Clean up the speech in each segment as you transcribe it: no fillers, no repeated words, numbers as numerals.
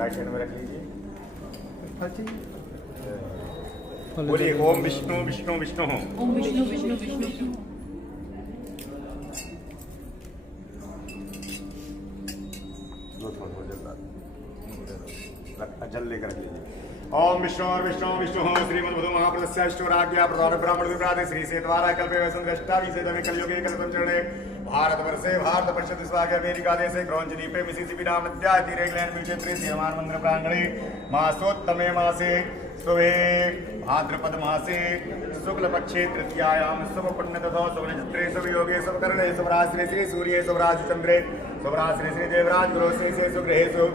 Right hand में रख लीजिए। बोलिए ओम विष्णु विष्णु विष्णु हो। ओम विष्णु विष्णु विष्णु विष्णु। जल लेकर लीजिए। ओम विष्णु विष्णु विष्णु हो श्रीमद् महाप्रदस्याष्टोराज्ञा प्रधान ब्राह्मण विप्राद श्री से द्वारा कल्पे वसंतष्टावी से तमे कलियुगे कल्पम चरणे भारत वर्षे भारत पश्चिम दिशागे अमेरिका देशे क्रौंच द्वीपे मिसिसिपी नाम नद्याः तीरे इंग्लैंड क्षेत्रे श्रीमान मंदिर प्रांगणे मासोत्तमे मासे शुभे भाद्रपद मासे शुक्ल पक्षे तृतीयायाम शुभ पुण्यतिथौ शुभ नक्षत्रे शुभ योगे शुभ करणे शुभ राशि श्री सूर्ये शुभ राशि चंद्रे शुभ राशि श्री देवराज गुरु श्री से शुभग्रहेषु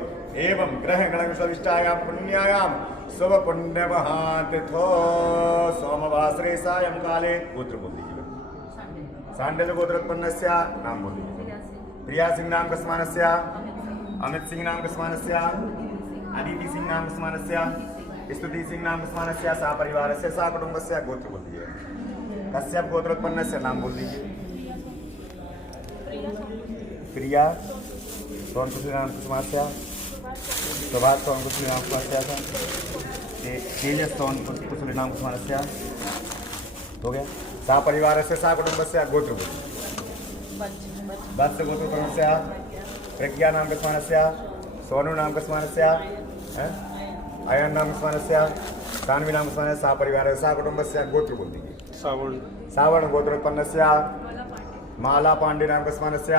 एवं ग्रह गण सविष्टायाम पुण्यायाम शुभ पुण्य महातिथो सोमवासरे सायं काले। गोत्र बोल दीजिए। सांडल गोत्रोत्पन्नस्य नाम बोल दीजिए। प्रिया सिंह नाम कस्मानस्य, अमित सिंह नाम कस्मानस्य, अदिति सिंह नाम कस्मानस्य, स्तुति सिंह नाम कस्मानस्य, सा परिवारस्य सा कुटुंबस्य। गोत्र बोल दीजिए। कश्यप गोत्रोत्पन्नस्य नाम बोल दीजिए। प्रिया सोनकुशी नाम कस्मानस्य, प्रभात सोनकुशी नाम कस्मानस्य, तेजस सोनकुशी नाम कस्मानस्य। हो गया। सा परिवारस्य सा कुटुंबस्य। गोत्र बोल दीजिए। वत्स गोत्रोत्पन्नस्य, प्रज्ञा नाम कस्मानस्य, सोनू नाम कस्मानस्य, अयन नाम कस्मानस्य, सान्वी नाम कस्मानस्य, सा परिवारस्य सा कुटुंबस्य। गोत्र बोल दीजिए। सावण सावण गोत्रोत्पन्नस्य, माला पांडे नाम कस्मानस्य,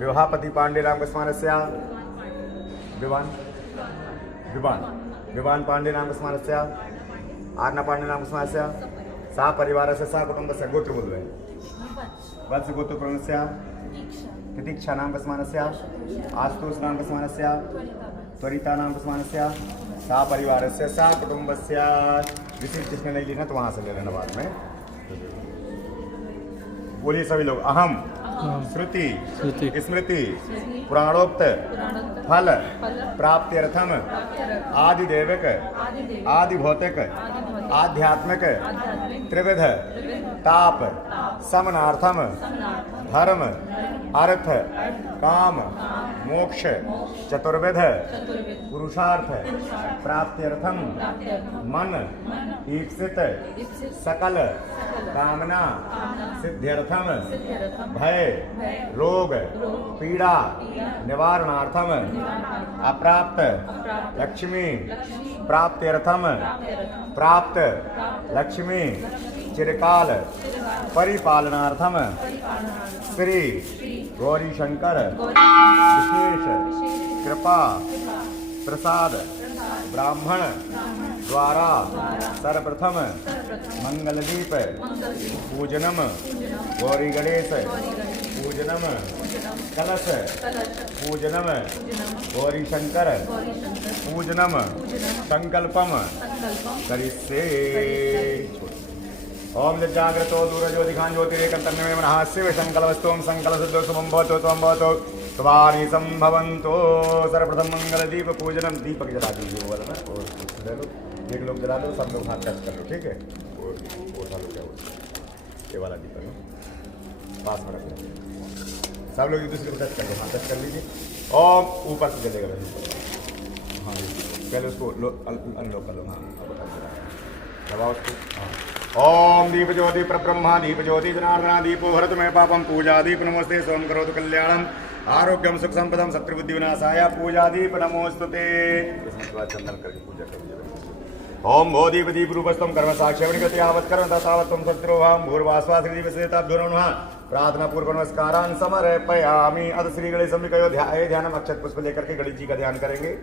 विवाहपति पांडे नाम कस्मानस्य, विवान विवान विवान पांडे नाम कस्मानस्य, आर्ना पांडे नाम कस्मानस्य, सा परिवारस्य सा कुटुंबस्य। गोत्र बोल रहे। वत्स गोत्रोत्पन्नस्य, प्रतीक्षा नाम कस्मानस्य, आशुतोष नाम कस्मानस्य, त्वरिता नाम कस्मानस्य, सा परिवारस्य सा कुटुंबस्य। विशिष्ट जिसने नहीं लेना तो वहां से ले लेना बाद में। बोलिए सभी लोग। अहम श्रुति स्मृति पुराणोक्त फल प्राप्त्यर्थम आदि देविक आदि भौतिक आध्यात्मिक त्रिविध ताप समनार्थम धर्म अर्थ काम मोक्ष चतुर्विध पुरुषार्थ प्राप्त्यर्थम मन ईप्सित सकल कामना सिद्ध्यर्थम भय रोग पीड़ा निवारणार्थम अप्राप्त लक्ष्मी प्राप्त्यर्थम प्राप्त लक्ष्मी चिरकाल परिपालनार्थम श्री गौरी शंकर विशेष कृपा प्रसाद ब्राह्मण द्वारा सर्वप्रथम मंगलदीप पूजनम गौरी गणेश पूजनम कलश पूजनम गौरी शंकर पूजनम संकल्पम करिष्ये। ओम जाग्रतो दूरज्योतिखां ज्योतिरेकं तन्मे मनः शिव संकल्पस्तों संकल्पसिद्धो शुभं भवतु त्वं भवतु त्वानि संभवन्तु। सर्वप्रथम मंगल दीप पूजनम। दीपक जला दीजिए वो वाला ना, और ले लो, एक लोग जला लो, सब लोग हाथ टच कर लो, ठीक है। और वो उठा लो, क्या बोलते ये वाला दीपक है, पास में रख लो, सब लोग एक दूसरे को टच कर लो, हाथ टच कर लीजिए। ओम ऊपर से जलेगा भाई। हाँ पहले उसको अनलॉक कर लो। हाँ दबाओ उसको। हाँ ओम दीप ज्योति प्रब्रह्मा दीप ज्योति जनार्दना दीपो हरतु मे पापम पूजा दीप नमस्ते सोम करोतु कल्याणम आरोग्यम सुख संपदम शत्रुबुद्धि विनाशाय पूजा दीप नमोस्तुते। चंदन करके पूजा करिए। ओम भो दीप दीप रूपस्तम कर्म साक्ष्यवनिगति यावत् कर्म तथावत् त्वं शत्रुभां भूर्वास्वा श्री दिवसेताभ्यो प्रार्थना पूर्व नमस्कारान् समर्पयामि। अथ श्री गणेश कयो ध्यानम अक्षत पुष्प लेकर के गणेश जी का ध्यान करेंगे।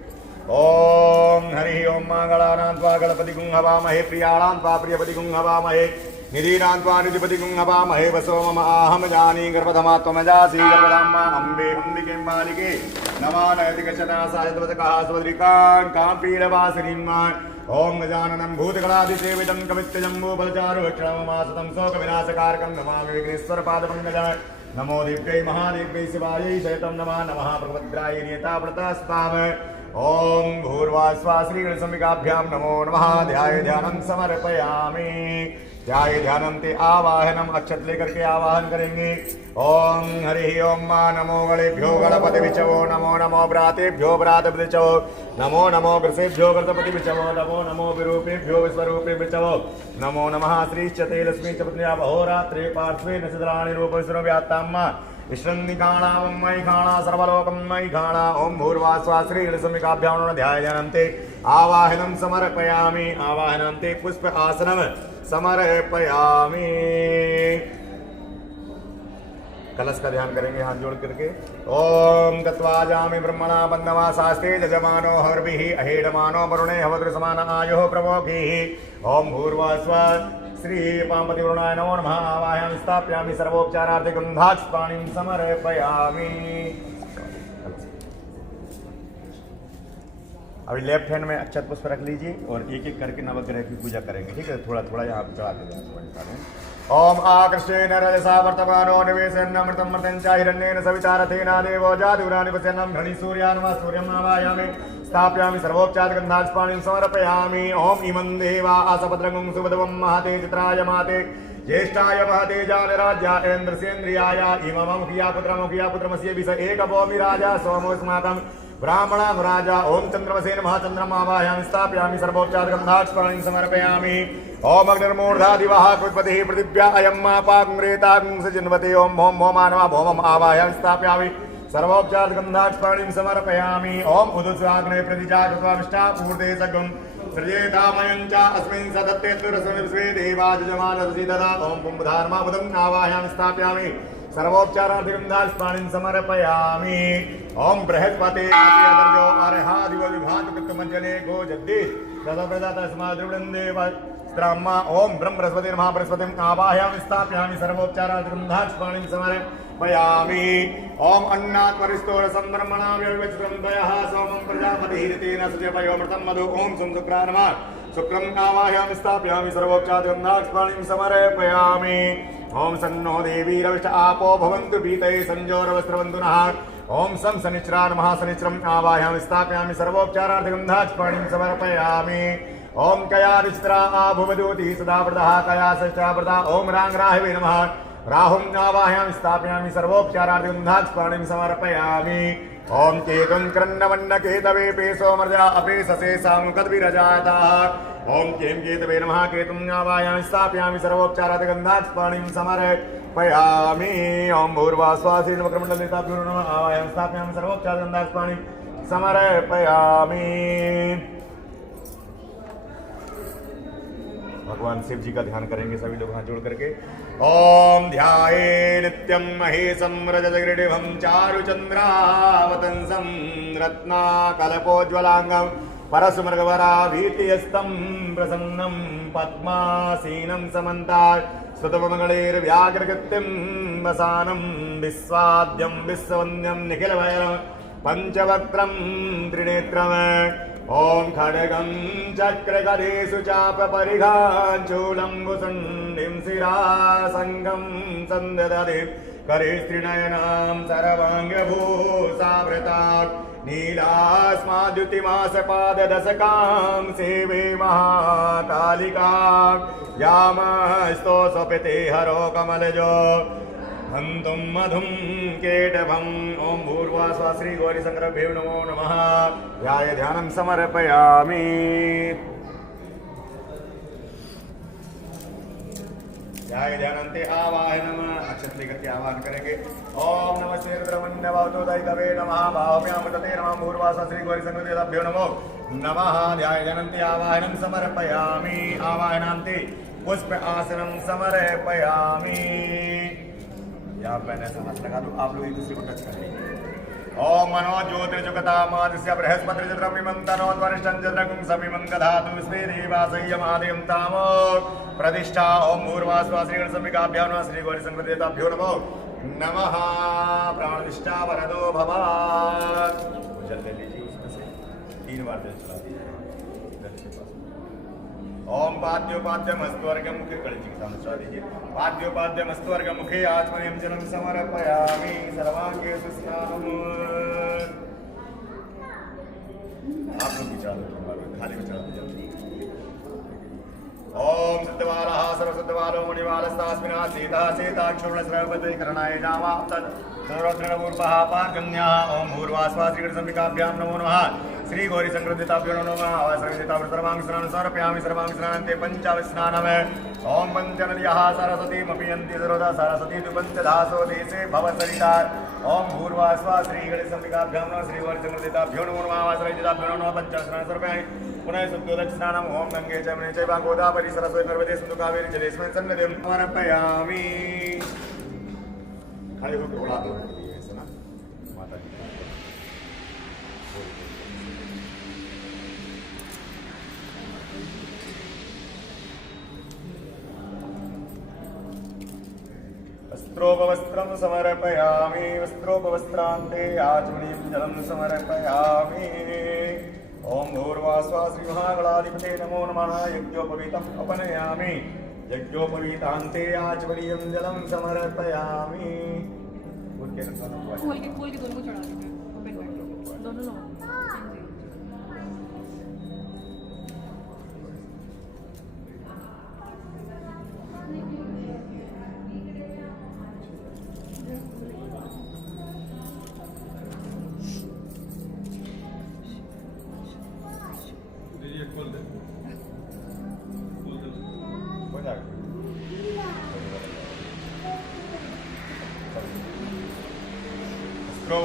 ओम हरि ओम मंगलानां त्वा गणपति गुं हवामहे प्रियाणां त्वा प्रियपति गुं हवामहे निधीनां त्वा निधिपति गुं हवामहे वसो मम आहम जानी गर्भधमा त्वमजासि गर्भधामा अम्बे अम्बिके मालिके नमो नैतिकशनासाय त्वदकः स्वद्रिकान् कापीडवासिनीं। ओम गजाननं भूतगणाधिसेवितं कवित्तजम्बूफलचारुभक्षणममासतं शोकविनाशकारकं नमामि विघ्नेश्वरपादपङ्कजाय। नमो दिव्यै महादिव्यै शिवायै शयतं नमः नमः भगवद्ग्रायै नियताव्रतस्ताम। ओम भूर्वास्वा श्री गणेशम्बिकाभ्यां नमो नमः ध्याय ध्यानं समर्पयामि। ध्याये ध्यानम ते आवाहनम अक्षत लेकर के आवाहन करेंगे। ओम हरि ओम मा नमो गणेभ्यो गणपति विचवो नमो नमो व्रातेभ्यो व्रातपति विचवो नमो नमो ग्रसेभ्यो ग्रसपति विचवो नमो नमो विरूपेभ्यो विश्वरूपे विचवो नमो नमः श्रीश्च ते लक्ष्मी च पत्न्या अहोरात्रे पार्श्वे नक्षत्राणि रूपविश्वरो व्यात्ताम्मा विश्रन्निकाणां मयि खाणा सर्वलोकं मयि खाणा ओम भूर्वास्वा श्रीलक्ष्मीकाभ्यां ध्यायान्ते आवाहनं समर्पयामि आवाहनन्ते पुष्प आसनं समर्पयामि। कलश का ध्यान करेंगे हाथ जोड़ करके। ओम तत्वा जामि ब्रह्मणा बंधवा शास्ते जजमानो हर्भिः अहेडमानो वरुणे हवद्रसमान आयुः प्रवोभिः। ओम भूर्वास्व श्री पांपति वरुणाय नमो नमः आवाहयामि स्थापयामि सर्वोपचारार्थे गंधाक्षपाणिं समर्पयामि। अभी लेफ्ट हैंड में अक्षत पुष्प रख लीजिए और एक एक करके नवग्रह की पूजा करेंगे, ठीक है। थोड़ा थोड़ा यहाँ चढ़ाते जाएंगे। ओम आकृष्टेन रजसा वर्तमानो निवेशन्नमृतं मृतं च हिरण्येन सविता रथेन देवो जातिपुराणिपस्यन्नं घृणी सूर्यान्वा सूर्यं आवाहयामि स्थापयामि सर्वोपचार गन्धाक्षपाणिं समर्पयामि। ओम इमं देवा आसपद्रगुं सुभद्रवं महते चित्राय माते ज्येष्ठाय महते जानराज्या इन्द्रसेन्द्रियाय इमं मुखिया पुत्रमस्य विष एकभौमि राजा सोमोऽस्माकं ब्राह्मणा राजा। ओम चंद्रमसेन महाचंद्रम आवाहयामि स्थापयामि सर्वोपचार गन्धाक्षपाणिं समर्पयामि। ओम अग्निर्मूर्धा दिवः कृत्पतिः पृथिव्या अयं मापाग्रेताग्ं सजिन्वते ओम भौम भौमानवा भौमम् आवाहयामि स्थापयामि सर्वोपचार गन्धाक्षपाणिं समर्पयामि। ओम उदुस्वाग्ने प्रतिजागत्वा विष्टा पूर्ते सगं सृजेतामयं च अस्मिन् सदत्ते तुरस्मिन् विश्वे देवा जजमानसि ददा। ओम कुम्भधार्मा बुधं आवाहयामि स्थापयामि सर्वोपचारार्थे गन्धाक्षपाणिं समर्पयामि। ओम बृहस्पते अदर्जो अर्हादिव विभात कृतमज्जने गो जद्दि तदप्रदा तस्माद् देव ब्रह्मा। ओम ब्रह्म बृहस्पति महाबृहस्पतिं आवाहयामि स्थापयामि सर्वोपचारार्थे गन्धाक्षपाणिं समर्पयामि। ओम अन्नात् परिस्तो रसं ब्रह्मणा व्यवचितं दयः सोमं प्रजापतिर्तेन सत्यपयोमृतं मधु। ओम सं शुक्रान्मा शुक्रं आवाहयामि स्थापयामि सर्वोपचारार्थे गन्धाक्षपाणिं समर्पयामि। ओम सन्नो देवी रविष्ट आपो भवन्तु पीतये संजोरवस्त्रवन्तु नः। ओम सं शनिश्चरान् महाशनिश्चरम् आवाहयामि स्थापयामि सर्वोपचारार्थे गन्धाक्षपाणिं समर्पयामि। ओम कयादिश्रा आभुवदूति सदा व्रतः कया षष्ठा व्रता। ओम रांग्राहवे नमः राहुं आवाहयामि स्थापयामि सर्वोपचारार्थे गन्धाक्षपाणिं समर्पयामि। ओम केतुं क्रन्नवन्न केतवे पेशो मर्जा अपेशसे सामुकद्विरजातः। ओम कें केतवे नमः केतुं आवाहयामि स्थापयामि सर्वोपचारार्थे गन्धाक्षपाणिं समर्पयामि। ओम भूर्वास्वासीन वक्रमण्डलिताभ्यो नमः आवाहयामि स्थापयामि सर्वोपचारार्थे गन्धाक्षपाणिं समर्पयामि। भगवान शिव जी का ध्यान करेंगे सभी लोग हाथ जोड़ करके। ओम ध्याये नित्यं महेशं रजतग्रीडिभं चारुचन्द्रावतंसं रत्नाकल्पोज्ज्वलांगं परशुमृगवराभीतिहस्तं प्रसन्नं पद्मासीनं समन्तात् स्तुतमङ्गलैर्व्याघ्रकृत्यं वसानं विश्वाद्यं विश्ववन्द्यं निखिलभैरवं पंचवक्त्रं त्रिनेत्रम्। ओम खड्गं चक्रगदेषु चापपरिघां चूलम्बुसन्धिं शिरासङ्गं सन्ददते करे स्त्रीनयनां सर्वाङ्गभूषावृतां नीलास्माद्युतिमासपाददशकां सेवे महाकालिकां यामस्तो स्वपिते हरो कमलजो हन्तुं मधुं केटभम्। ओम भूर्वास्वा श्री गौरी संग्रभ्यो नमो नमः ध्याये ध्यानं समर्पयामि। ध्याये ध्यानन्ते आवाहनम् अक्षत लेकर के आवाहन करेंगे। ओम नमस्ते रुद्रमन्यवातो दैतवे नमः भावम्यामृतते नमः भूर्वास्वा श्री गौरी संग्रभ्यो नमो नमः ध्याये ध्यानन्ते आवाहनं समर्पयामि। आवाहनान्ते पुष्प आसनं समर्पयामि। यहाँ मैंने हाथ लगा दो, आप लोग एक दूसरे को टच कर लीजिए। ओम मनो ज्योतिर्जुगता मादिस्य बृहस्पतिर्जत्रमिमं तनोत्वरिष्ठं जत्रगुं समिमं दधातु स्वेदेवासय्यमादयं तामो प्रतिष्ठा। ओम भूर्वास्वा श्रीगणसम्मिकाभ्यां नमः श्री गौरी संप्रदेताभ्यो नमो नमः प्राणनिष्ठा वरदो भव। जल ले लीजिए उसमें से 3 बार जल चला दीजिए। ओम पाद्योपाद्यमस्त्वर्गमुखे गणेश जी के सामने चला दीजिए। पाद्योपाद्यमस्त्वर्गमुखे आचमनीयं जलं समर्पयामि सर्वांगेषु स्नानम्। आप लोग भी चला दो, खाली भी चला दीजिए। ओम सत्यवाराः सर्वशुद्धवालो मणिवालस्तास्मिन् सीता सीताक्षुर्णस्रवपते करणाय जामाप्तन सर्वत्रिणपूर्वः पार्गन्यः ॐ भूर्वास्वा श्रीकृष्णम्बिकाभ्यां नमो नमः श्री गौरी संकृतिताभ्यो नमः आवासविदिताभ्यो सर्वांग स्नानं समर्पयामि सर्वांग स्नानन्ते पञ्चाविस्नानम् ॐ पञ्चनद्यः सरस्वतीमपि यन्ति सर्वदा सरस्वती तु पञ्चधासो देशे भवसरिता ॐ भूर्वास्वा श्रीगणेशम्बिकाभ्यां नमः श्री गौरी संकृतिताभ्यो नमो नमः आवासविदिताभ्यो नमः पञ्चस्नानं समर्पयामि पुनः शुद्धोदकस्नानम् ॐ गङ्गे च यमुने चैव गोदावरी सरस्वती नर्मदे सिन्धु कावेरी जलेस्मिन् सन्निधिं समर्पयामि। खड़े होकर उड़ा दो ऐसा ना माता जी वस्त्रोपवस्त्रं समर्पयामि वस्त्रोपवस्त्रान्ते आचमनीं जलं समर्पयामि ॐ भूर्वास्वा श्रीमहागणाधिपते नमो नमः यज्ञोपवीतम् अपनयामि यज्ञोपवीतान्ते आचमनीयं जलं समर्पयामि। खोल के दोनों को चढ़ा दीजिए ओपन करके दोनों लोग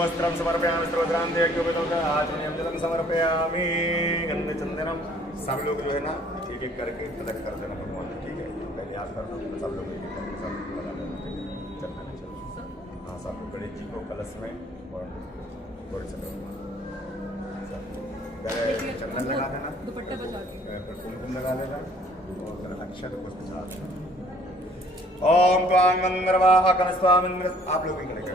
वस्त्रं समर्पयामि स्त्रोत्रान्ते आचमनीयं जलं समर्पयामि गन्धचंदनम। सब लोग जो है ना एक एक करके तिलक कर देना भगवान, ठीक है? पहले आप करना सब लोग एक एक करके सब लगा देना, चलना नहीं चलो। हाँ सब लोग गणेश जी को कलश में और चंदन लगा देना, दुपट्टा बचा के फिर कुमकुम लगा देना और फिर अक्षत को सजा देना। ओम त्वां मंगलवाह कनस्वामिन्द्र, आप लोग भी करेंगे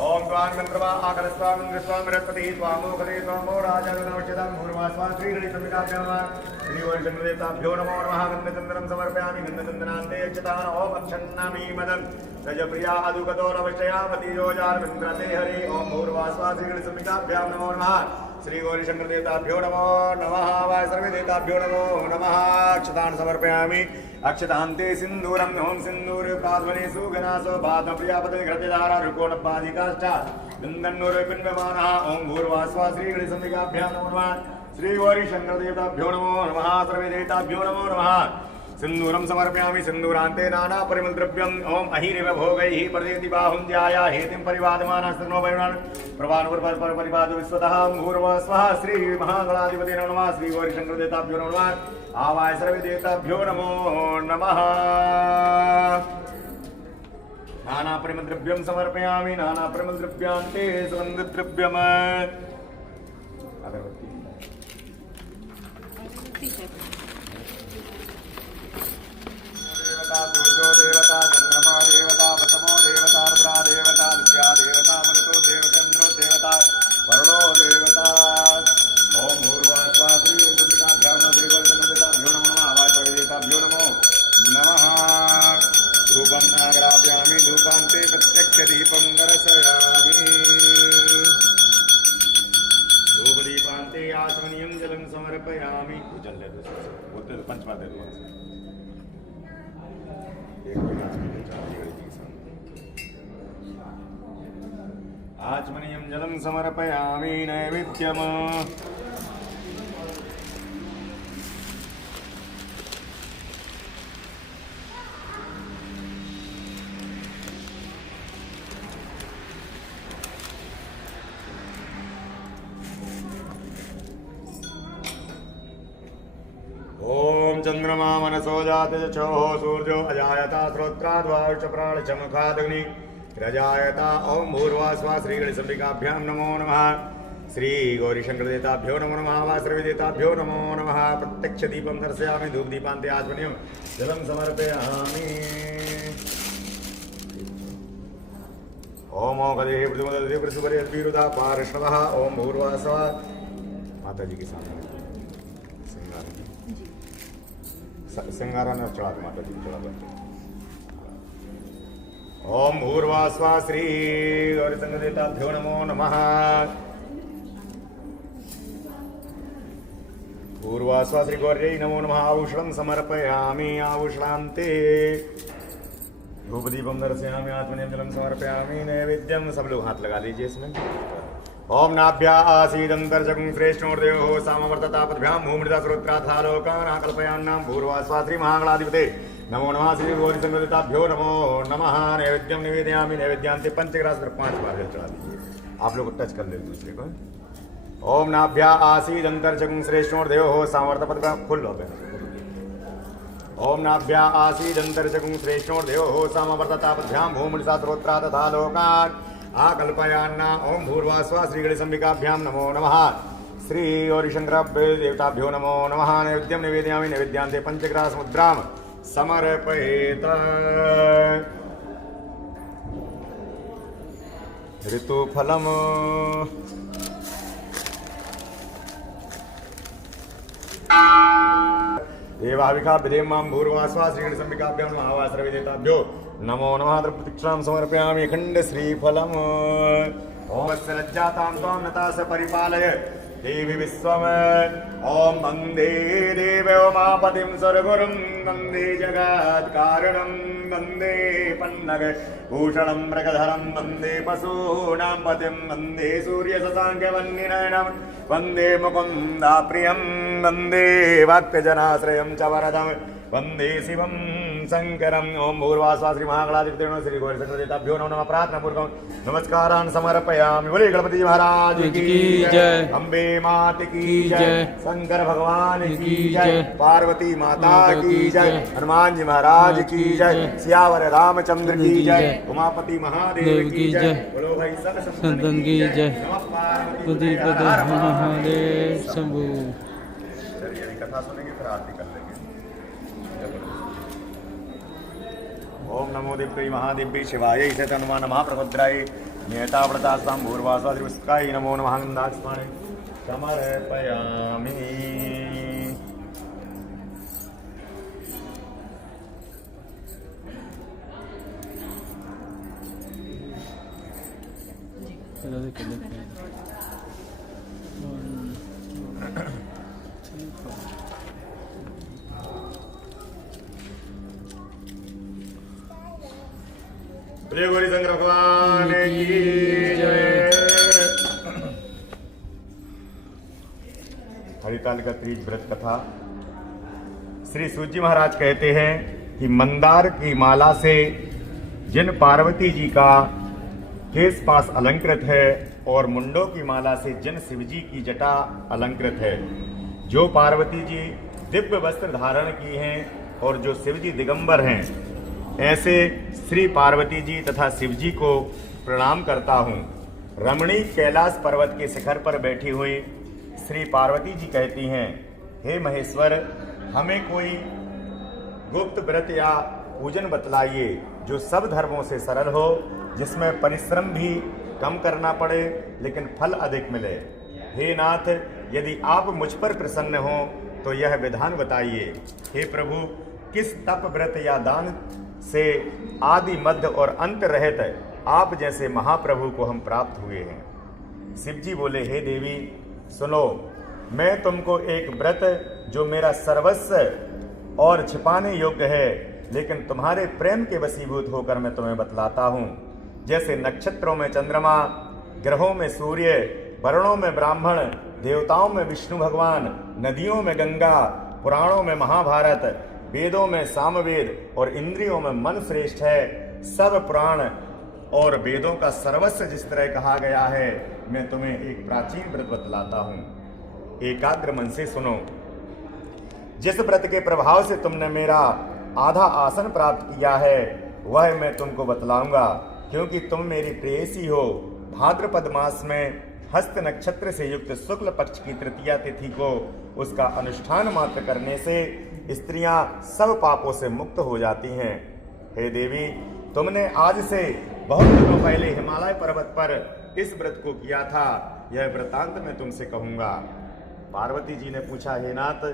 ओम त्वां मंत्रवा आकलस्वामिन्द्र स्वामिरस्पति त्वामोखदे त्वामो राजानुदवश्यतां भूर्वास्वा श्रीगणेशम्बिकाभ्यो नमः श्री गौरीशङ्करदेवताभ्यो नमो नमः गन्धचन्दनं समर्पयामि गन्धचन्दनान्ते यच्छतान् ॐ अक्षन्नामि मदन् गजप्रिया अदुकतोरवश्चयावति योजारविन्द्रते हरे ॐ भूर्वास्वा श्रीगणेशम्बिकाभ्यां नमो नमः श्री गौरीशङ्करदेवताभ्यो नमो नमः वाय सर्वदेवताभ्यो नमो नमः अक्षतान् समर्पयामि अक्षतान्ते सिन्दूरं ॐ सिन्दूर प्राध्वनेषु गणासो बाधप्रियापते घृतधारा रुकोणपादिकाश्च गन्धन्नुरपिण्डमानः ॐ भूर्वास्वा श्रीगणेशम्बिकाभ्यां नमो नमः श्री गौरीशङ्करदेवताभ्यो नमो नमः सर्वदेवताभ्यो नमो नमः सिन्दूरं समर्पयामि सिन्दूरान्ते नाना परिमलद्रव्यम् ॐ अहिरिव भोगैः प्रदेति बाहुं ध्याया हेतिं परिवादमानास्तनो वैणान् प्रभानुपर परिवाद विश्वतः भूर्वास्वः श्री महागणाधिपते नमः श्री गौरीशङ्करदेवताभ्यो नमः आवाय सर्वदेवताभ्यो नमो नमः। नाना परिमलद्रव्यं समर्पयामि नाना परिमलद्रव्यान्ते सुगन्धद्रव्यम् अगरबत्ती सूर्यो देवता चंद्रमा देवता वसमो देवता रुद्रा देवता विद्या देवता मरुतो देवतेन्द्रो देवता वरुणो देवता ओम भूर्वास्वा श्रीगणेशम्बिकाभ्यां नमः श्री गौरीशङ्करदेवताभ्यो नमो नमः आवाय सर्वदेवताभ्यो नमो नमः। धूपं नाग्रापयामि धूपान्ते प्रत्यक्षदीपं दर्शयामि धूपदीपान्ते आचमनीयं जलं समर्पयामि। जल ले दो बोलते तो पंचमा दे दो आचमनीयं जलं समर्पयामि नैवेद्यम्। ओम चंद्रमा मनसो जाते चोः सूर्यो अजायता श्रोत्राद्वाच प्राणचमुखादग्नि रजायता ओम भूर्वास्वा श्रीगणेशम्बिकाभ्यां नमो नमः श्री गौरीशङ्करदेवताभ्यो नमो नमः वासर्वदेवताभ्यो नमो नमः। प्रत्यक्ष दीपं दर्शयामि धूपदीपान्ते आचमनीयं जलं समर्पयामि। ओम ओंकारे पृथ्वी पृथ्वी विरुदा पार्श्वः ओम भूर्वास्वा माता जी के सामने सिंगाराने चढ़ा दो माता जी चढ़ा दो। ओम भूर्वास्वा श्री गौरीशङ्करदेवताभ्यो नमो नमः पूर्वास्वा श्री गौर्यै नमो नमः आभूषणं समर्पयामि आभूषणान्ते धूपदीपं दर्शयामि आत्मनेम जलं समर्पयामि नैवेद्यं। सब लोग हाथ लगा लीजिए इसमें। ओम नाभ्या आसीदंतर्शकुं श्रेष्ठोर्देवो सामवर्ततापद्भ्यां भूमृता श्रोत्राथा लोकान् कल्पयान्नां पूर्वास्वा श्री महागणाधिपते नमो नमः श्री गौरी संगदिताभ्यो नमो नमः। नैवेद्यं निवेदयामि नैवेद्यांते पंचग्रास पर 5 बार जल चढ़ा दीजिए। आप लोग टच कर ले एक दूसरे को। ओम नाभ्या आसीदंतर्शकुं श्रेष्ठोर्देवो सामवर्ततापद्भ्यां फुल हो गया। ओम नाभ्या आसीदंतर्शकुं श्रेष्ठोर्देवो सामवर्ततापद्भ्यां भूमृता श्रोत्राथा तथा लोकान् आकल्पयान्ना। ओम भूर्वास्वा श्री गणेशंबिकाभ्यां नमो नमः। श्री गौरीशंकराभ्यो देवताभ्यो नमो नमः। नैवेद्यं निवेदयामि नैवेद्यांते पंचग्रास मुद्रां समर्पयेत। ऋतुफलम् देवाविका विदेमां भूर्वास्वा श्री गणेशंबिकाभ्यां महावासरविदेताभ्यो नमो नमः। प्रतीक्षां समर्पयामि खंड श्रीफलम्। ओम लज्जातां त्वां नता स परिपालय देवी विश्वम्। ओम वन्दे देवोमापतिं सर्वगुरुं वन्दे जगत्कारणं वन्दे पन्नग भूषणं मृगधरं वन्दे पशूनां पतिं वन्दे सूर्यशशाङ्कवन्निनयनं वन्दे मुकुन्दाप्रियं वन्दे भक्तजनाश्रयं च वरदं वन्दे शिवं शङ्करम्। ओम भूर्वास्वा श्री महागणाधिपते श्री गौरीशंकरदेवताभ्यो नमः। प्रार्थनापूर्वकं नमस्कारान् समर्पयामि। बोले गणपति महाराज की जय, अम्बे मात की जय, शंकर भगवान की जय, पार्वती माता की जय, हनुमान जी महाराज की जय, सियावर रामचंद्र की जय, उमापति महादेव की जय, बोलो भाई सब संतन की जय। नमः पार्वती महादेव शंभू। चलिए कथा सुनेंगे फिर आरती कर लेंगे। ओम नमो दिव्यै महादिव्यै शिवायै च हनुमान महाप्रभुद्राय नियताव्रतास्तां भूर्वास्वा श्रीविष्काय नमो नमः। गन्धास्मणे समर्पयामि। श्री गौरीशंकर भगवान की जय। हरितालिका तीज व्रत कथा। श्री सूजी महाराज कहते हैं कि मंदार की माला से जिन पार्वती जी का केश पास अलंकृत है और मुंडों की माला से जिन शिव जी की जटा अलंकृत है, जो पार्वती जी दिव्य वस्त्र धारण की हैं और जो शिव जी दिगंबर हैं, ऐसे श्री पार्वती जी तथा शिव जी को प्रणाम करता हूँ। रमणीक कैलाश पर्वत के शिखर पर बैठी हुई श्री पार्वती जी कहती हैं, हे महेश्वर, हमें कोई गुप्त व्रत या पूजन बतलाइए जो सब धर्मों से सरल हो, जिसमें परिश्रम भी कम करना पड़े लेकिन फल अधिक मिले। हे नाथ, यदि आप मुझ पर प्रसन्न हो तो यह विधान बताइए। हे प्रभु, किस तप व्रत या दान से आदि मध्य और अंत रहित आप जैसे महाप्रभु को हम प्राप्त हुए हैं। शिव जी बोले, हे देवी सुनो, मैं तुमको एक व्रत जो मेरा सर्वस्व और छिपाने योग्य है लेकिन तुम्हारे प्रेम के वशीभूत होकर मैं तुम्हें बतलाता हूँ। जैसे नक्षत्रों में चंद्रमा, ग्रहों में सूर्य, वर्णों में ब्राह्मण, देवताओं में विष्णु भगवान, नदियों में गंगा, पुराणों में महाभारत, वेदों में सामवेद और इंद्रियों में मन श्रेष्ठ है। सब पुराण और वेदों का सर्वस्व जिस तरह कहा गया है, मैं तुम्हें एक प्राचीन व्रत बतलाता हूँ। एकाग्र मन से सुनो। जिस व्रत के प्रभाव से तुमने मेरा आधा आसन प्राप्त किया है वह मैं तुमको बतलाऊंगा, क्योंकि तुम मेरी प्रेयसी हो। भाद्रपद मास में हस्त नक्षत्र से युक्त शुक्ल पक्ष की तृतीया तिथि को उसका अनुष्ठान मात्र करने से स्त्रियां सब पापों से मुक्त हो जाती हैं। हे देवी, तुमने आज से बहुत दिनों पहले हिमालय पर्वत पर इस व्रत को किया था, यह वृतांत मैं तुमसे कहूंगा। पार्वती जी ने पूछा, हे नाथ,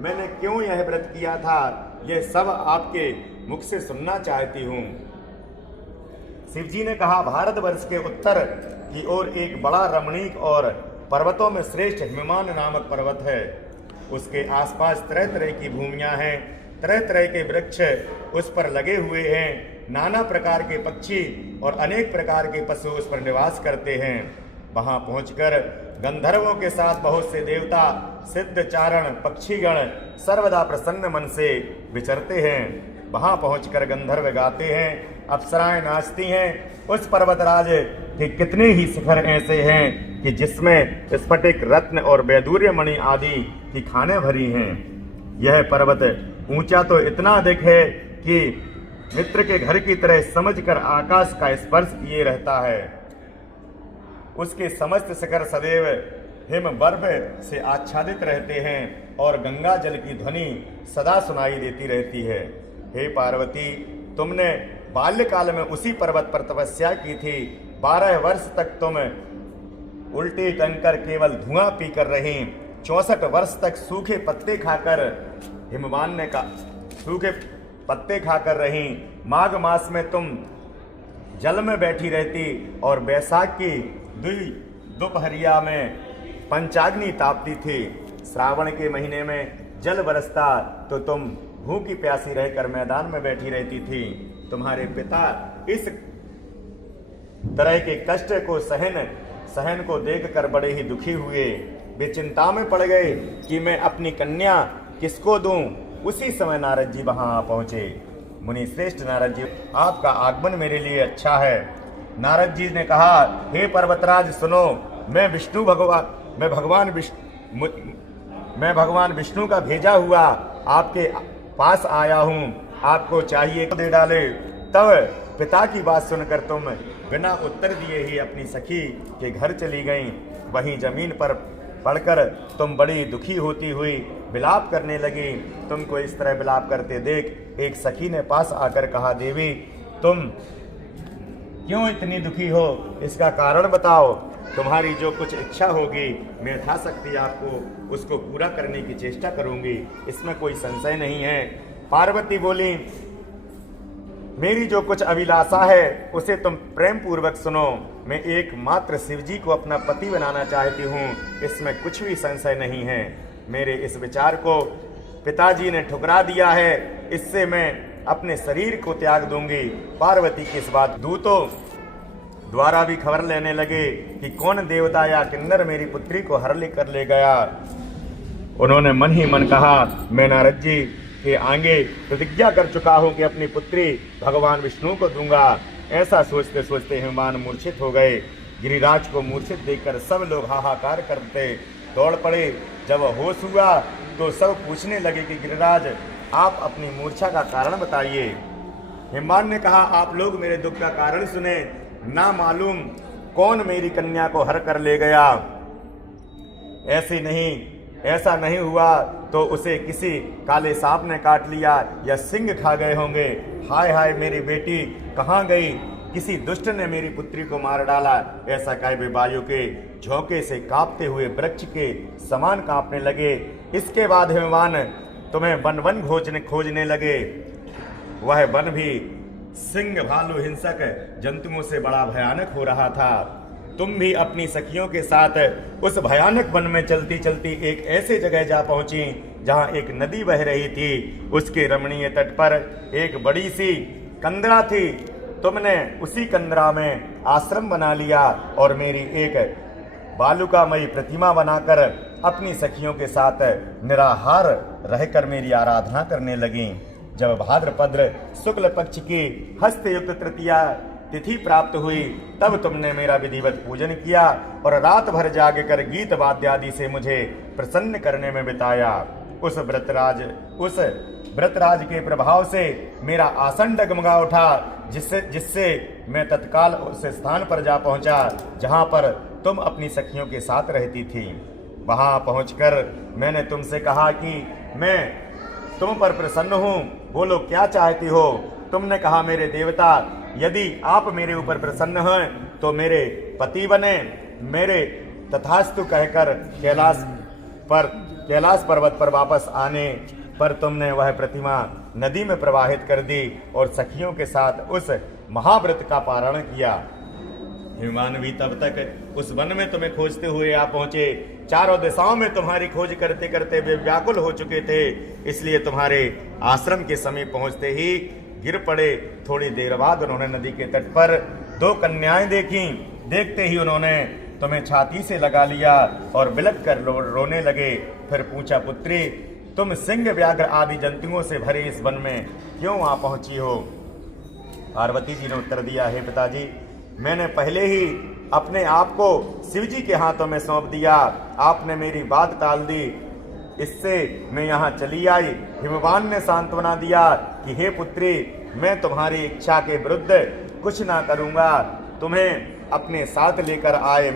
मैंने क्यों यह व्रत किया था, यह सब आपके मुख से सुनना चाहती हूँ। शिव जी ने कहा, भारतवर्ष के उत्तर की ओर एक बड़ा रमणीक और पर्वतों में श्रेष्ठ हिममान नामक पर्वत है। उसके आसपास तरह तरह की भूमियां हैं, तरह तरह के वृक्ष उस पर लगे हुए हैं, नाना प्रकार के पक्षी और अनेक प्रकार के पशु उस पर निवास करते हैं। वहां पहुंचकर गंधर्वों के साथ बहुत से देवता, सिद्ध, चारण, पक्षीगण सर्वदा प्रसन्न मन से विचरते हैं। वहां पहुंचकर गंधर्व गाते हैं, अप्सराएं नाचती हैं। उस पर्वतराज के कितने ही शिखर ऐसे हैं कि जिसमें स्फटिक, रत्न और वैदूर्य मणि आदि की खानें भरी हैं। यह पर्वत ऊंचा तो इतना अधिक है कि मित्र के घर की तरह समझकर आकाश का स्पर्श किए रहता है। उसके समस्त शिखर सदैव हिम बर्फ से आच्छादित रहते हैं और गंगा जल की ध्वनि सदा सुनाई देती रहती है। हे पार्वती, तुमने बाल्यकाल में उसी पर्वत पर तपस्या की थी। 12 वर्ष तक तुम उल्टी टंकर केवल धुआं पीकर रही। 64 वर्ष तक सूखे पत्ते खाकर हिमवान्य का सूखे पत्ते खाकर रही। माघ मास में तुम जल में बैठी रहती और बैसाख की दोपहरिया में पंचाग्नि तापती थी। श्रावण के महीने में जल बरसता तो तुम भूखी प्यासी रहकर मैदान में बैठी रहती थी। तुम्हारे पिता इस तरह के कष्ट को सहन को देखकर बड़े ही दुखी हुए। वे चिंता में पड़ गए कि मैं अपनी कन्या किसको दूं। उसी समय नारद जी वहां आ पहुंचे। मुनि श्रेष्ठ नारद जी, आपका आगमन मेरे लिए अच्छा है। नारद जी ने कहा, हे पर्वतराज सुनो, मैं भगवान विष्णु का भेजा हुआ आपके पास आया हूँ। आपको चाहिए तो दे डाले। तब पिता की बात सुनकर तुम बिना उत्तर दिए ही अपनी सखी के घर चली गईं। वहीं जमीन पर पड़कर तुम बड़ी दुखी होती हुई विलाप करने लगी। तुमको इस तरह विलाप करते देख एक सखी ने पास आकर कहा, देवी तुम क्यों इतनी दुखी हो, इसका कारण बताओ। तुम्हारी जो कुछ इच्छा होगी मैं यथाशक्ति आपको उसको पूरा करने की चेष्टा करूंगी, इसमें कोई संशय नहीं है। पार्वती बोली, मेरी जो कुछ अभिलाषा है उसे तुम प्रेम पूर्वक सुनो। मैं एकमात्र शिवजी को अपना पति बनाना चाहती हूँ, इसमें कुछ भी संशय नहीं है। मेरे इस विचार को पिताजी ने ठुकरा दिया है, इससे मैं अपने शरीर को त्याग दूंगी। पार्वती की इस बात दूतों द्वारा भी खबर लेने लगे कि कौन देवता या किन्नर मेरी पुत्री को हर लेकर ले गया। उन्होंने मन ही मन कहा, मैं नारद जी के आगे प्रतिज्ञा कर चुका हूं कि अपनी पुत्री भगवान विष्णु को दूंगा। ऐसा सोचते सोचते हिमवान मूर्छित हो गए। गिरिराज को मूर्छित देखकर सब लोग हाहाकार करते दौड़ पड़े। जब होश हुआ तो सब पूछने लगे कि गिरिराज आप अपनी मूर्छा का कारण बताइए। हिमवान ने कहा, आप लोग मेरे दुख का कारण सुने। ना मालूम कौन मेरी कन्या को हर कर ले गया। ऐसा नहीं हुआ तो उसे किसी काले सांप ने काट लिया या सिंह खा गए होंगे। हाय हाय मेरी बेटी कहाँ गई, किसी दुष्ट ने मेरी पुत्री को मार डाला। ऐसा कहे वे वायु के झोंके से कांपते हुए वृक्ष के समान कांपने लगे। इसके बाद हिमवान तुम्हें वन वन खोजने लगे। वह वन भी सिंह, भालू, हिंसक जंतुओं से बड़ा भयानक हो रहा था। तुम भी अपनी सखियों के साथ उस भयानक वन में चलती चलती एक ऐसे जगह जा पहुंची जहां एक नदी बह रही थी। उसके रमणीय तट पर एक बड़ी सी कंदरा थी। तुमने उसी कंदरा में आश्रम बना लिया और मेरी एक बालुकामयी प्रतिमा बनाकर अपनी सखियों के साथ निराहार रहकर मेरी आराधना करने लगी। जब भाद्रपद शुक्ल पक्ष की हस्तयुक्त तृतीया तिथि प्राप्त हुई तब तुमने मेरा विधिवत पूजन किया और रात भर जाग कर गीत वाद्य आदि से मुझे प्रसन्न करने में बिताया। उस व्रतराज के प्रभाव से मेरा आसन डगमगा उठा, जिससे मैं तत्काल उस स्थान पर जा पहुंचा जहां पर तुम अपनी सखियों के साथ रहती थी। वहां पहुंचकर मैंने तुमसे कहा कि मैं तुम पर प्रसन्न हूं, बोलो क्या चाहती हो। तुमने कहा, मेरे देवता, यदि आप मेरे ऊपर प्रसन्न हैं तो मेरे पति बने। मेरे तथास्तु कहकर कैलाश पर्वत पर वापस आने पर तुमने वह प्रतिमा नदी में प्रवाहित कर दी और सखियों के साथ उस महाव्रत का पारण किया। हिमवान भी तब तक उस वन में तुम्हें खोजते हुए आ पहुंचे। चारों दिशाओं में तुम्हारी खोज करते करते वे व्याकुल हो चुके थे, इसलिए तुम्हारे आश्रम के समीप पहुंचते ही गिर पड़े। थोड़ी देर बाद उन्होंने नदी के तट पर 2 कन्याएं देखी। देखते ही उन्होंने तुम्हें छाती से लगा लिया और बिलख कर रोने लगे। फिर पूछा, पुत्री, तुम सिंह, व्याघ्र आदि जंतुओं से भरे इस वन में क्यों आ पहुंची हो? पार्वती जी ने उत्तर दिया, हे पिताजी, मैंने पहले ही अपने आप को शिव जी के हाथों में सौंप दिया। आपने मेरी बात टाल दी, इससे मैं यहाँ चली आई। हिमवान ने सांत्वना दिया कि हे पुत्री, मैं तुम्हारी इच्छा के विरुद्ध कुछ ना करूँगा। तुम्हें अपने साथ लेकर आए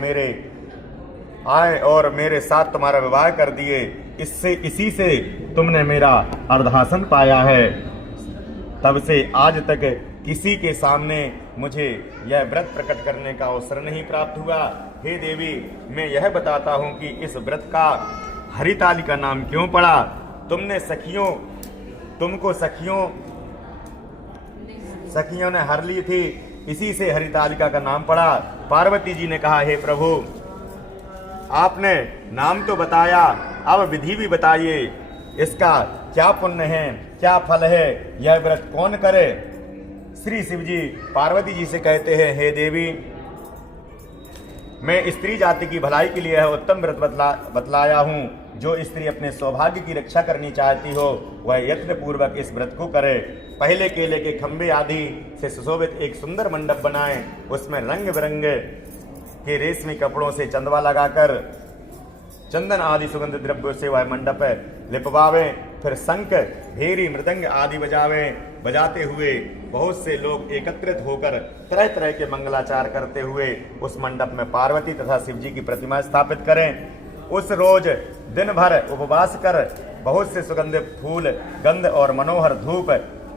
और मेरे साथ तुम्हारा विवाह कर दिए। इसी से तुमने मेरा अर्धासन पाया है। तब से आज तक किसी के सामने मुझे यह व्रत प्रकट करने का अवसर नहीं प्राप्त हुआ। हे देवी, मैं यह बताता हूँ कि इस व्रत का हरितालिका नाम क्यों पड़ा? तुमको सखियों ने हर ली थी, इसी से हरितालिका का नाम पड़ा। पार्वती जी ने कहा, हे प्रभु, आपने नाम तो बताया, अब विधि भी बताइए। इसका क्या पुण्य है, क्या फल है, यह व्रत कौन करे? श्री शिव जी पार्वती जी से कहते हैं, हे देवी, मैं स्त्री जाति की भलाई के लिए यह उत्तम व्रत बतलाया हूँ। जो स्त्री अपने सौभाग्य की रक्षा करनी चाहती हो वह यत्न पूर्वक इस व्रत को करे। पहले केले के खंभे आदि से सुशोभित एक सुंदर मंडप बनाएं, उसमें रंग बिरंगे के रेशमी कपड़ों से चंदवा लगाकर चंदन आदि सुगंध द्रव्यों से वह मंडप लिपवावें। फिर शंख, भेरी, मृदंग आदि बजाते हुए बहुत से लोग एकत्रित होकर तरह तरह के मंगलाचार करते हुए उस मंडप में पार्वती तथा शिव जी की प्रतिमा स्थापित करें। उस रोज दिन भर उपवास कर बहुत से सुगंधित फूल, गंध और मनोहर धूप,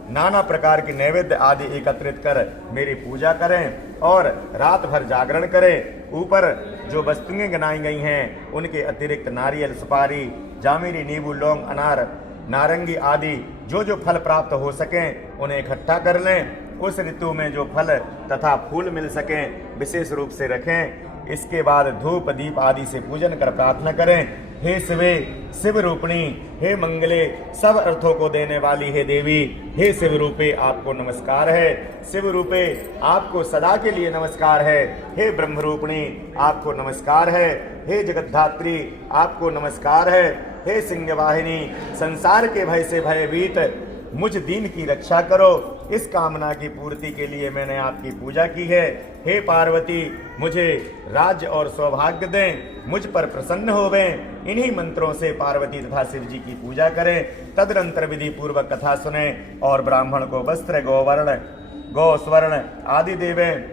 नाना प्रकार के नैवेद्य आदि एकत्रित कर मेरी पूजा करें और रात भर जागरण करें। ऊपर जो वस्तुएं गिनाई गई हैं उनके अतिरिक्त नारियल, सुपारी, जामुनी, नींबू, लौंग, अनार, नारंगी आदि जो फल प्राप्त हो सकें उन्हें इकट्ठा कर लें। उस ऋतु में जो फल तथा फूल मिल सकें विशेष रूप से रखें। इसके बाद धूप दीप आदि से पूजन कर प्रार्थना करें, हे शिवे, शिव रूपिणी, हे मंगले, सब अर्थों को देने वाली हे देवी, हे शिव रूपे आपको नमस्कार है। शिव रूपे आपको सदा के लिए नमस्कार है। हे ब्रह्म रूपिणी आपको नमस्कार है। हे जगद्धात्री आपको नमस्कार है। हे सिंह वाहिनी, संसार के भय से भयभीत मुझ दीन की रक्षा करो। इस कामना की पूर्ति के लिए मैंने आपकी पूजा की है। हे पार्वती, मुझे राज्य और सौभाग्य दें, मुझ पर प्रसन्न होवें। इन्हीं मंत्रों से पार्वती तथा शिव जी की पूजा करें। तदनंतर विधि पूर्वक कथा सुने और ब्राह्मण को वस्त्र, गोवर्ण, गौ स्वर्ण आदि देवें।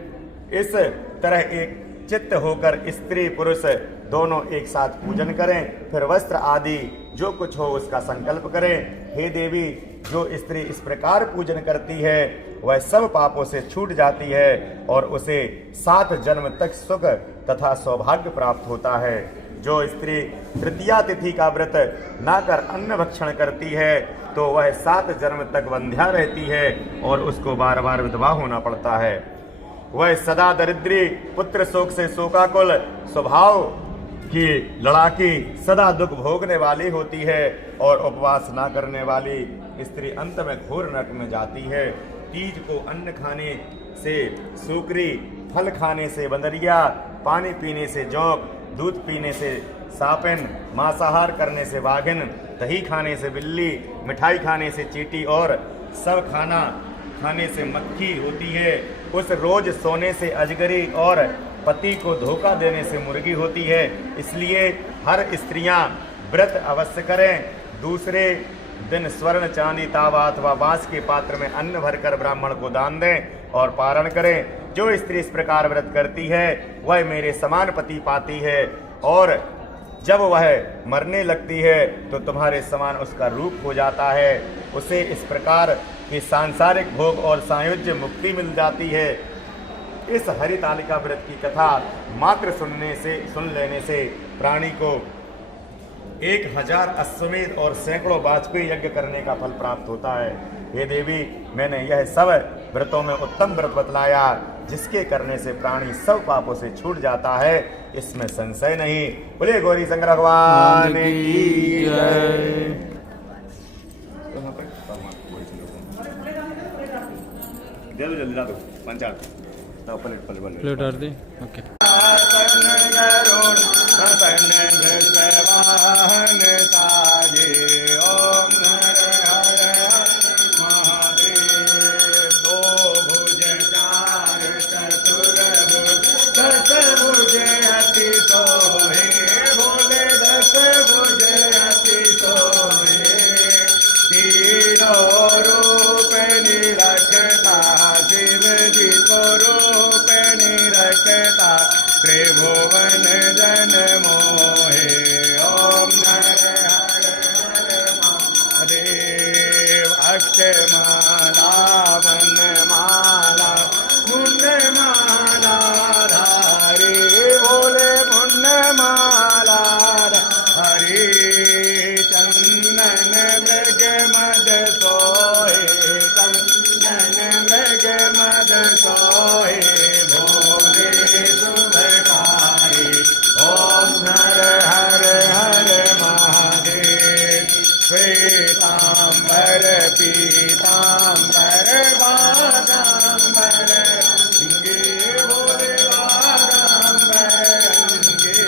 इस तरह एक चित्त होकर स्त्री पुरुष दोनों एक साथ पूजन करें। फिर वस्त्र आदि जो कुछ हो उसका संकल्प करें। हे देवी, जो स्त्री इस प्रकार पूजन करती है वह सब पापों से छूट जाती है और उसे 7 जन्म तक सुख तथा सौभाग्य प्राप्त होता है। जो स्त्री तृतीया तिथि का व्रत ना कर अन्न भक्षण करती है तो वह 7 जन्म तक वंध्या रहती है और उसको बार बार विधवा होना पड़ता है। वह सदा दरिद्री, पुत्र शोक से शोकाकुल, स्वभाव की लड़ाकी, सदा दुख भोगने वाली होती है और उपवास ना करने वाली स्त्री अंत में घोर नरक में जाती है। तीज को अन्न खाने से सूकरी, फल खाने से बंदरिया, पानी पीने से जोंक, दूध पीने से सापिन, मांसाहार करने से वाघिन, दही खाने से बिल्ली, मिठाई खाने से चींटी और सब खाना खाने से मक्खी होती है। उस रोज सोने से अजगरी और पति को धोखा देने से मुर्गी होती है। इसलिए हर स्त्रियां व्रत अवश्य करें। दूसरे दिन स्वर्ण, चांदी, तांबा अथवा बांस के पात्र में अन्न भरकर ब्राह्मण को दान दें और पारण करें। जो स्त्री इस प्रकार व्रत करती है वह मेरे समान पति पाती है और जब वह मरने लगती है तो तुम्हारे समान उसका रूप हो जाता है। उसे इस प्रकार की सांसारिक भोग और सायुज्य मुक्ति मिल जाती है। इस हरितालिका व्रत की कथा मात्र सुन लेने से प्राणी को 1000 अश्वमेध और सैकड़ों वाजपेयी यज्ञ करने का फल प्राप्त होता है। हे देवी, मैंने यह सब व्रतों में उत्तम व्रत बतलाया जिसके करने से प्राणी सब पापों से छूट जाता है, इसमें संशय नहीं। बोलिए गौरी शंकर भगवान की जय। दे दो जल्दी, ला दो पंचायत प्लेट आरती ओके। ओम हर हर महादेव। दो भुज चार चतुर्भुज दस भुज अति सोहे, बोले दस भुज अति सोहे। तीनों रूप निरखता शिव जी को रूप निरखता, त्रिभुवन जन मोहे। ओम हर हर हर महादेव। अक्षमाला वनमाला मुंडमाला धारी, बोले मुंडमाला हरि। चंदन मृग मद सोहे, चंदन मृग मद सोहे, भोले शुभकारी। ओम हर हर हर महादेव। श्वेतांबर पीतांबर बादांबर अंगे, बोले बादांबर अंगे।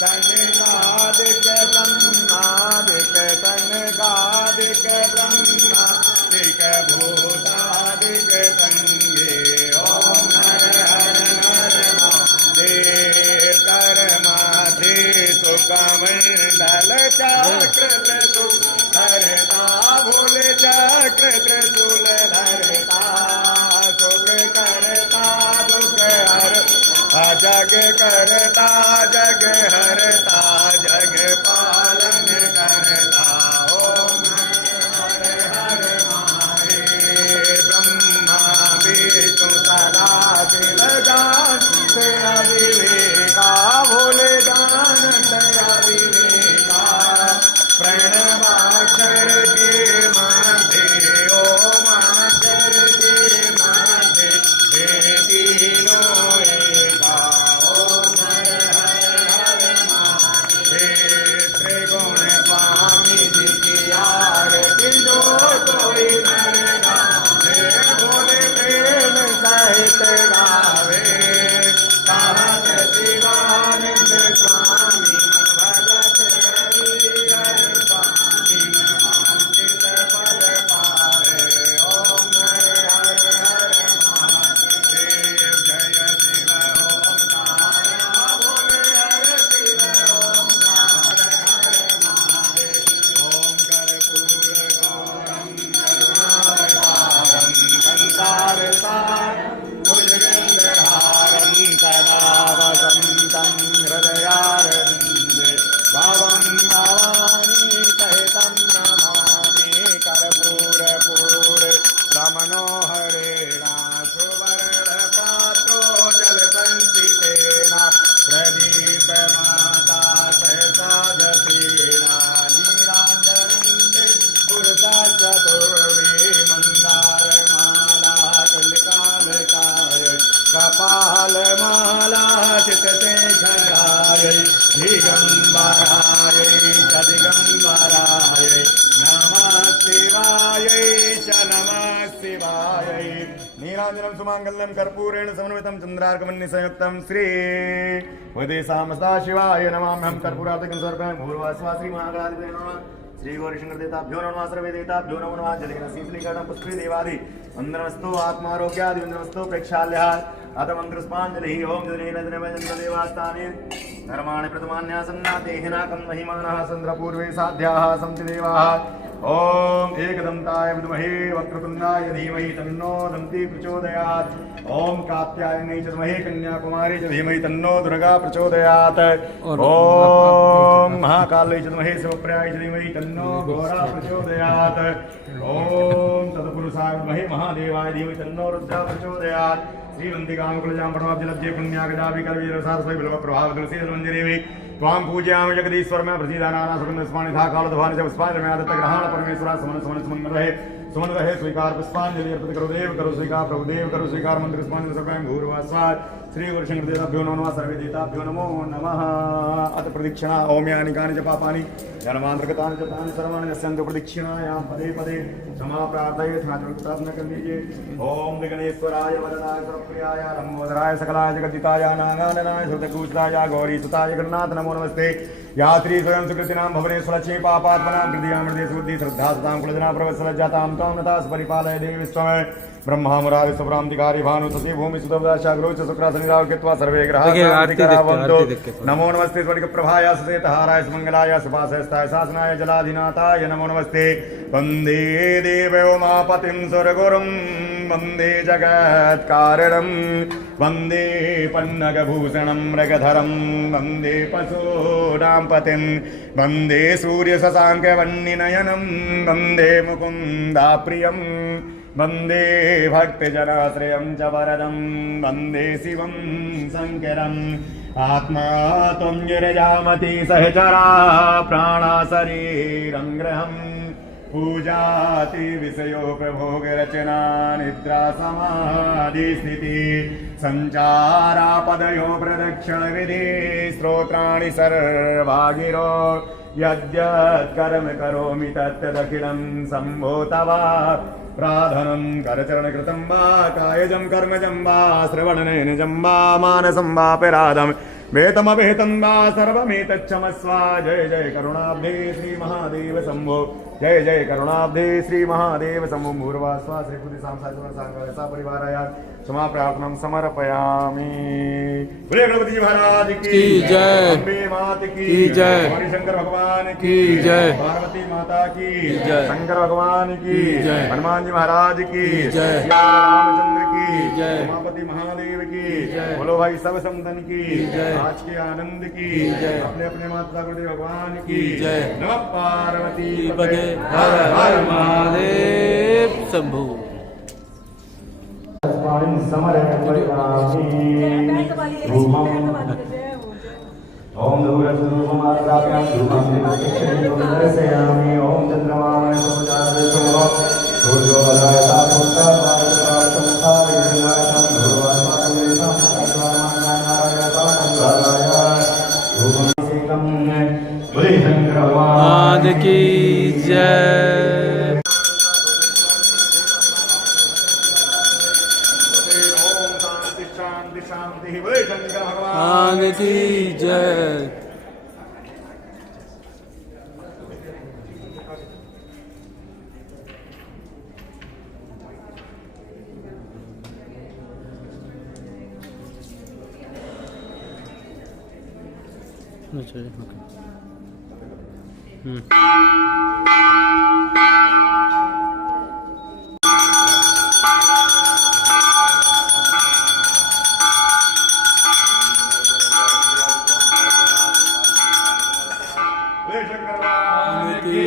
तनगादिक ब्रह्मादिक तनगादिक ब्रह्मादिक भूतादिक संगे। ओम हर हर हर महादेव। कर्माधि सुकमंडल चक्र त्रिशूल धरता, भोले चक्र त्रिशूल धरता। सुख करता दुख हरता, जग करता जग हरता, जग पालन करता। ओम हर हर महादेव। ब्रह्मा विष्णु सदा शिव जानत अविवेका, भोले जानत अविवेका। प्रणवाक्षर के मध्य ओमाक्षर के मध्य, हे तीनों एका। ओम हर हर हर महादेव। त्रिगुण स्वामी जी की आरती जो कोई नर गावे, भोले प्रेम सहित गावे। कहत शिवानंद स्वामी मन भजत हरिहर स्वामी, मन वांछित फल पावे। ओम हर हर हर महादेव। जय शिव ओंकार, बोले हर शिव ओंकार, हर महादेव। ओम कर्पूर गौरम करुणावतारम, संसार सारम भुजगेन्द्रहारं, सदा वसन्तं हृदयारविन्दे। भवं भवानी सहितं नमामि, कर्पूरपूरे रमणोहरेण सुवर्णपात्रो जलसंचितेन, प्रदीपमाता सहसा जतेन। नीराजनन्ते पुरुषा चतुर्वे, मन्दारमाला कलिकालकाय, कपालमाला चित्तशेखराय, दिगम्बराय च दिगम्बराय, नमः शिवाय च नमः शिवाय। नीराजनं सुमाङ्गल्यं कर्पूरेण समन्वितं चन्द्रार्कमन्यसंयुक्तं श्री वदेशामस्ता शिवाय नमाम्यहं। कर्पूरार्तिकं समर्पयामि। भूर्भुवस्सुः श्री महागणाधिपतये नमः। श्री गौरीशंकर देवताभ्यो नमः। सर्वे देवताभ्यो नमः। जलेन शीतलीकरणं पुष्पे देवादि वन्दनमस्तु। आत्मारोग्यादि वन्दनमस्तु। प्रेक्षालयः अथ मन्त्रपुष्पाञ्जलिः। ओम जलेन देवास्तानि धर्माणि प्रथमान्यासन्नातेहिनाकं महिमानः चन्द्रपूर्वे साध्याः सन्ति देवाः। ओम एकदन्ताय विद्महे वक्रतुण्डाय धीमहि तन्नो दन्ती प्रचोदयात्। ओम कात्यायनै च विद्महे कन्याकुमारी च धीमहि तन्नो दुर्गा प्रचोदयात्। ओम महाकालै च विद्महे शिवप्रियाय च धीमहि तन्नो घोरा प्रचोदयात्। ओम तत्पुरुषाय विद्महे महादेवाय धीमहि तन्नो रुद्रः प्रचोदयात्। श्रीवन्दिकामुकुलजां प्रणवाब्जलब्जे पुण्यागजाभि कलवीरसारस्वै बिल्वप्रभावदुलसीधन्वञ्जरीवि त्वां पूजयामि जगदीश्वर में प्रसीदाना सुगन्धस्मानि था कालदभानि च पुष्पाणि रमया दत्तग्रहाण परमेश्वरा समन समन सुमङ्गल रहे। सुमन रहे स्वीकार पुष्पांजलि अर्पित करो देव करो स्वीकार प्रभु देव करो स्वीकार मंत्र पुष्पांजलि स्वयं भूर्वास्वाद श्री गुरुशंकर देवताभ्यो नमः सर्वे देवताभ्यो नमो नमः अत प्रदक्षिणा ओम यानि कानि च पापानि जन्मांतर्गतानि च तानि सर्वाणि यस्यन्तु प्रदक्षिणायां पदे पदे क्षमा प्रार्थये ध्यानपूर्वक कर लीजिए ओम विघ्नेश्वराय वरदाय सर्वप्रियाय लंबोदराय सकलाय जगद्दिताय नागाननाय श्रुतकूटाय गौरीसुताय गणनाथ नमो नमस्ते यात्री स्वयं सुकृतिनां भवनेश्वर लक्ष्मी पापात्मनां हृदयां हृदय सुबुद्धि श्रद्धा सतां कुलजना प्रवत्सलज्जातां तां नतास परिपालय देवी विश्वमय ब्रह्मा मुरारि सुब्रांतिकारी भानु सती भूमि सुदवदाशाग्रो च शुक्रासनिराव कृत्वा सर्वे ग्रहाः नमो नमस्ते स्वर्ग प्रभाय सुसेतहाराय सुमंगलाय सुभासस्ताय शासनाय जलाधिनाथाय नमो नमस्ते वन्दे देवोमापतिं सुरगुरुं वन्दे जगत्कारणं वन्दे पन्नगभूषणं मृगधरं वन्दे पशूनां पतिं वन्दे सूर्यशशाङ्कवह्निनयनं वन्दे मुकुन्दाप्रियम् वन्दे भक्तजनाश्रयं च वरदं वन्दे शिवं शङ्करम् आत्मा त्वं गिरिजामति सहचरा प्राणा शरीरं गृहं पूजाति विषयो प्रभोगरचना निद्रा समाधिस्थिति सञ्चारापदयो प्रदक्षिणविधि स्तोत्राणि सर्वागिरो यद्यत् कर्म करोमि तत्तदखिलं शम्भो तव प्रार्थनं करचरणकृतं वा कायजं कर्मजं वा श्रवणनयनजं वा मानसं वापराधं वेतमवेतं वा सर्वमेतच्छमस्व जय जय करुणाब्धे श्री महादेव शंभो जय जय करुणाब्धे श्री महादेव शंभो भूर्वास्वा श्री बुद्धिसांसा परिवाराय क्षमा प्रार्थना समर्पयामि। बोले गणपति जी महाराज की जय, अम्बे माता की जय, शंकर भगवान की जय, पार्वती माता की जय, शंकर भगवान की जय, हनुमान जी महाराज की जय, रामचंद्र की जय, उमापति महादेव की जय, बोलो भाई सब संतन की जय, आज के आनंद की जय, अपने अपने माता गुरुदेव भगवान की जय। नमः पार्वती पते हर हर महादेव शंभु। ओम दूरसुमात्राभ्यां धूपं दर्शयामि ओम चंद्रमामय सुजातसुमो सूर्यो वदायता पुष्टापायतासंस्थायनायतं धूर्वास्मादेशं तत्त्वानारायणाय धूपं बोले शंकर भगवान की जय। भगवान की जय। अच्छा ओके। की